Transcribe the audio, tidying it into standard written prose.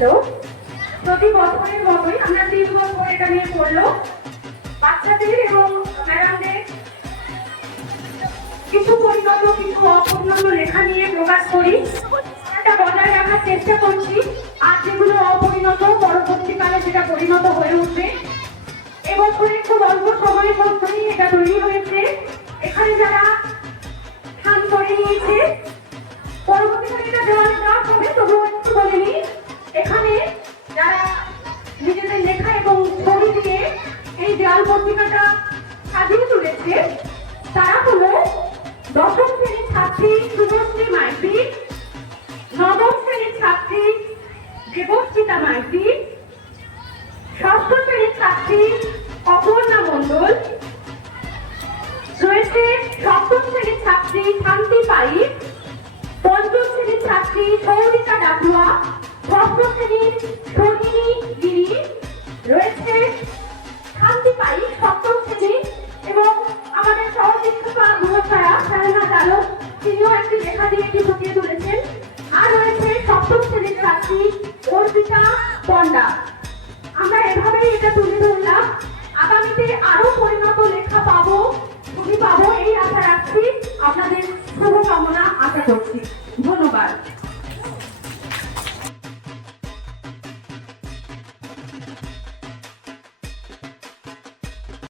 আসলো। প্রতি বছরের মতোই আমরা 3 বছর এটা নিয়ে পড়লো। বাচ্চাদের এবং ম্যাডামদের কিছু পরিণত কিছু অপরিণত লেখা নিয়ে প্রকাশ করি, এটা বজায় রাখার চেষ্টা করছি। আর যেগুলো অপরিণত পরবর্তীকালে যেটা পরিণত হয়ে উঠবে। এবছরে খুব অল্প সময়ের মধ্যেই এটা তৈরি হয়েছে। এখানে যারা স্থান করে নিয়েছে, পরবর্তীকালে এটা দেওয়ালে দেওয়া হবে, তবুও একটু বলে নিই, এখানে যারা নিজেদের লেখা এবং ছবি দিয়ে এই দেওয়াল পত্রিকাটা সাজিয়ে তুলেছে তারা হলো দশম শ্রেণীর ছাত্রী শুভশ্রী মাইতি, নবম শ্রেণীর ছাত্রী দেবস্মিতা মাইতি, ষষ্ঠ শ্রেণীর ছাত্রী অপর্ণা মণ্ডল, রয়েছে সপ্তম শ্রেণীর ছাত্রী শান্তি পাইক, পঞ্চম শ্রেণীর ছাত্রী সৌরিকা ডাকুয়া, ষষ্ঠ শ্রেণীর সোহিনী গিরি, রয়েছে শান্তি পাইক সপ্তম শ্রেণী এবং আমাদের সহশিক্ষিকা মহাশয়া সায়না চালক, তিনিও একটি লেখা দিয়ে এটি ফুটিয়ে তুলেছেন। আর রয়েছে সপ্তম শ্রেণীর ছাত্রী অর্পিতা পণ্ডা। আমরা এভাবেই এটা তুলে ধরলাম। আগামীতে আরো পরিণত লেখা পাবো, ছবি পাবো, এই আশা রাখছি। আপনাদের শুভকামনা আশা করছি। ধন্যবাদ।